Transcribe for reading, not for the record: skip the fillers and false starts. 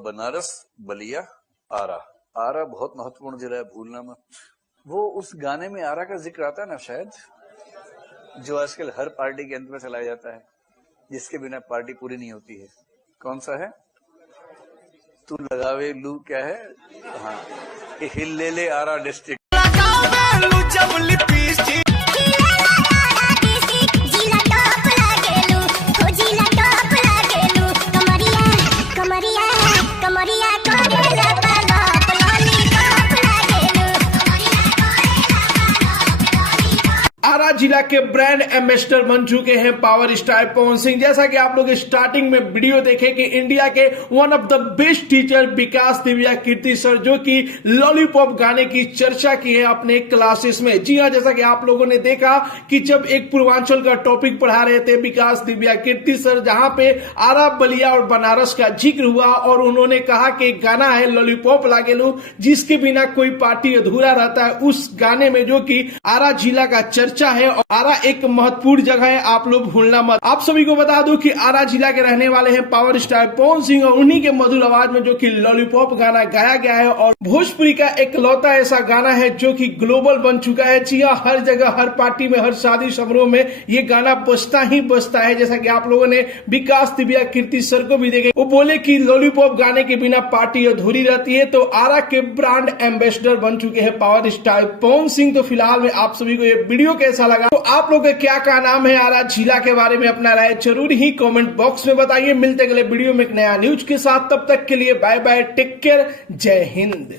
बनारस, बलिया, आरा। आरा बहुत महत्वपूर्ण जिला है, भूलना मत। वो उस गाने में आरा का जिक्र आता है ना शायद, जो आजकल हर पार्टी के अंत में चलाया जाता है, जिसके बिना पार्टी पूरी नहीं होती है। कौन सा है? तू लगावे लू, क्या है? हाँ, कि हिल ले ले आरा डिस्ट्रिक्ट। आरा जिला के ब्रांड एम्बेसडर बन चुके हैं पावर स्टार पवन सिंह। जैसा कि आप लोग स्टार्टिंग में वीडियो देखे कि इंडिया के one of the best teacher Vikas Divya Kirti sir, जो कि लॉलीपॉप गाने की चर्चा की है अपने क्लासेस में। जी हाँ, जैसा कि आप लोगों ने देखा कि जब एक पूर्वांचल का टॉपिक पढ़ा रहे थे विकास दिव्या कीर्ति सर, जहां पे आरा, बलिया और बनारस का जिक्र हुआ और उन्होंने कहा कि गाना है लॉलीपॉप लागेलू, जिसके बिना कोई पार्टी अधूरा रहता है। उस गाने में जो कि आरा जिला का चर्चा है और आरा एक महत्वपूर्ण जगह है, आप लोग भूलना मत। आप सभी को बता दूं कि आरा जिला के रहने वाले हैं पावर स्टार पवन सिंह, और उन्हीं के मधुर आवाज में जो कि लॉलीपॉप गाना गाया गया है और भोजपुरी का एक लौता ऐसा गाना है जो कि ग्लोबल बन चुका है। जी हाँ, हर जगह, हर पार्टी में, हर शादी समारोह में ये गाना बजता ही बजता है। जैसा कि आप लोगों ने विकास दिव्या कीर्ति सर को भी देखे, वो बोले कि लॉलीपॉप गाने के बिना पार्टी अधूरी रहती है। तो आरा के ब्रांड एम्बेसडर बन चुके हैं पावर स्टार पवन सिंह। तो फिलहाल में आप सभी को ये वीडियो कैसा लगा, तो आप लोग क्या नाम है आरा जिला के बारे में अपना राय जरूर ही कमेंट बॉक्स में बताइए। मिलते अगले वीडियो में एक नया न्यूज के साथ, तब तक के लिए बाय बाय, टेक केयर, जय हिंद।